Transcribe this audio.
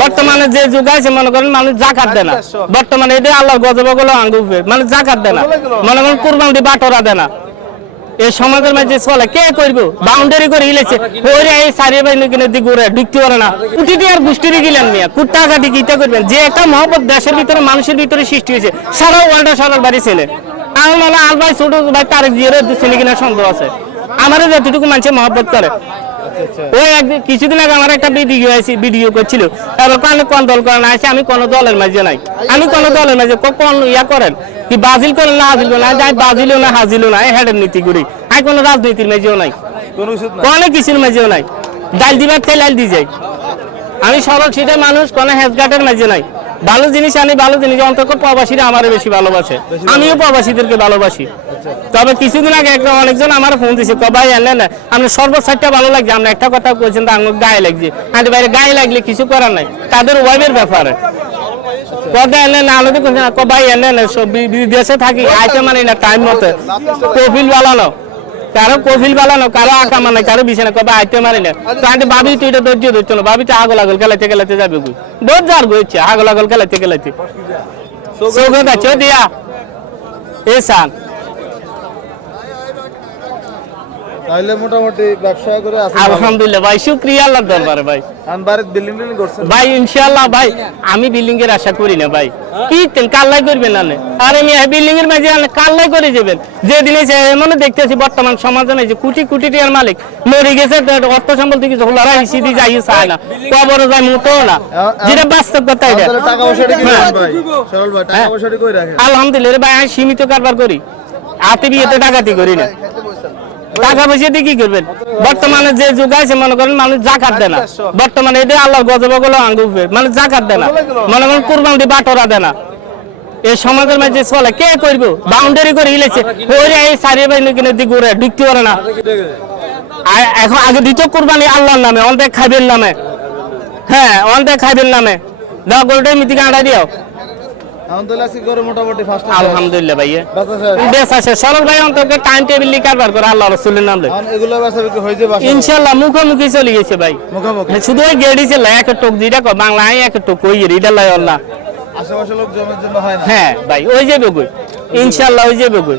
বর্তমানে যে যুগ আছে মনে করেন মানুষ জাকাত দেয় না, বর্তমানে এটা আল্লাহর গজব গুলো আঙ্গুবে মানে জাকাত দেয় না, মনে করেন কুরবানি বাটোরা দেয় না। এই সমাজের মাঝে চলে কে করবো বাউন্ডারি করে হিলেছে ওরে এই সারিয়ে বাইনে কিনে দিক ঘুরে ঢুকতে পারে না উঠিটি আর গোষ্ঠীর গিলেন মিয়া কুট্টা কাটি কিটা করবেন যে একটা মহব্বত দেশের ভিতরে মানুষের ভিতরে সৃষ্টি হয়েছে সারা ওয়ার্ল্ডে সবার বাড়ি ছেলে আমার মানে আল ভাই ছোট ভাই তারেক জিয়ার ছেলে কিনা সন্দেহ আছে আমার যতটুকু মানুষের মহব্বত করে। ওই একদিন কিছুদিন আগে আমার একটা ভিডিও করছিল এবার কোন দল করেন আছে আমি কোন দলের মাঝে নাই, আমি কোন দলের মাঝে কোন ইয়া করেন কি বাজিল করেন না হাজিল করেন যাই বাজিলও না হাজিলও না হেডের নীতি করি আমি কোনো রাজনীতির মাঝেও নাই কোনো কিছুর মাঝেও নাই ডাল দিবার তেল ডাল দিয়ে যাই আমি সরল সিটে মানুষ কোনো হেজঘাটের মাঝে নাই। ভালো জিনিস আনি ভালো জিনিস অন্তত প্রবাসীরা আমার বেশি ভালোবাসে আমিও প্রবাসীদেরকে ভালোবাসি। তবে কিছুদিন আগে একটা অনেকজন আমার ফোন দিয়েছে ভাই আনলেন না আপনার সর্বসাইডটা ভালো লাগছে আমরা একটা কথা বলছেন তো আমার গায়ে লাগছে আর বাইরে গায়ে লাগলে কিছু করার নাই তাদের ওয়াইফের ব্যাপারে কথা এলেন না আলাদা করছেন ভাই এলেন সব বিদেশে থাকি আইতে মানে না টাইম মতো প্রফিল বানানো কারো কফিল বানানো কারো আঁকা মানে কারো বিছানা কবে আইতে মারি না তো আন্টি ভাবি তুই এটা ধৈর্য ধরছো না ভাবি তো আগল আগল খেলাইতে খেলাইতে যাবে গুই বহুত যার গইছে আগল আগল খেলাইতে খেলাইতে সৌগত আছে দিয়া এসান তাইলে মোটামুটি ব্যবসা করে আছে আলহামদুলিল্লাহ ভাই শুকরিয়া আল্লাহর দরবারে ভাই আন বাড়িতে বিল্ডিং বিল্ডিং করছেন ভাই ইনশাআল্লাহ ভাই আমি বিল্ডিং এর আশা করি না ভাই কি তেন কাল্লাই করবেন না আরে আমি বিল্ডিং এর মাঝে কাল্লাই করে যাবেন যে দিনে এমন দেখতেছি বর্তমান সমাজে নাই যে কোটি কোটি টাকার মালিক মরে গেছে অর্থ সম্পদ থেকে হলারা হিসিদি যাই চায় না কবর যায় মতো না যেটা বাস্তব কথা এটা টাকা পয়সা কি ভাই সরল ভাই টাকা পয়সা কই রাখেন আলহামদুলিল্লাহ ভাই আমি সীমিত কারবার করি হাতে বিয়েতে ডাকাতি করি না টাকা পয়সা দিয়ে কি করবেন বর্তমানে যে যুগ আছে মনে করেন মানুষ জাকাত দেয় না, বর্তমানে এটা আল্লাহর গজব গুলো আঙ্গুবে মানে জাকাত দেয় না, মনে করেন কুরবানি বাটোরা দেয় না। এই সমাজের মাঝে চলে কে করবো বাউন্ডারি করে হিলেছে ওরে এই সারিয়ে বাইনে কিনে দিক ঘুরে ঢুকতে পারে না। এখন আগে দিত কুরবানি আল্লাহর নামে অনেক খাইবেন নামে হ্যাঁ অনেক খাইবেন নামে দাও গোলটাই মিটিং আড়াই দিও আলহামদুলিল্লাহ ভাইয়া বেশ আছে সরল ভাই অন্তত টাইম টেবিল কারবার করে আল্লাহ রাসূলের নামে ইনশাআল্লাহ মুখোমুখি চলে গেছে ভাই শুধু ওই গেড়ি ছিল এক টক যেটা কো বাংলায় এক টক কই এটা লাই আল্লাহ আশেপাশে লোক জমের জন্য হয় না হ্যাঁ ভাই ওই যাবে কই ইনশাআল্লাহ ওই যাবে কই।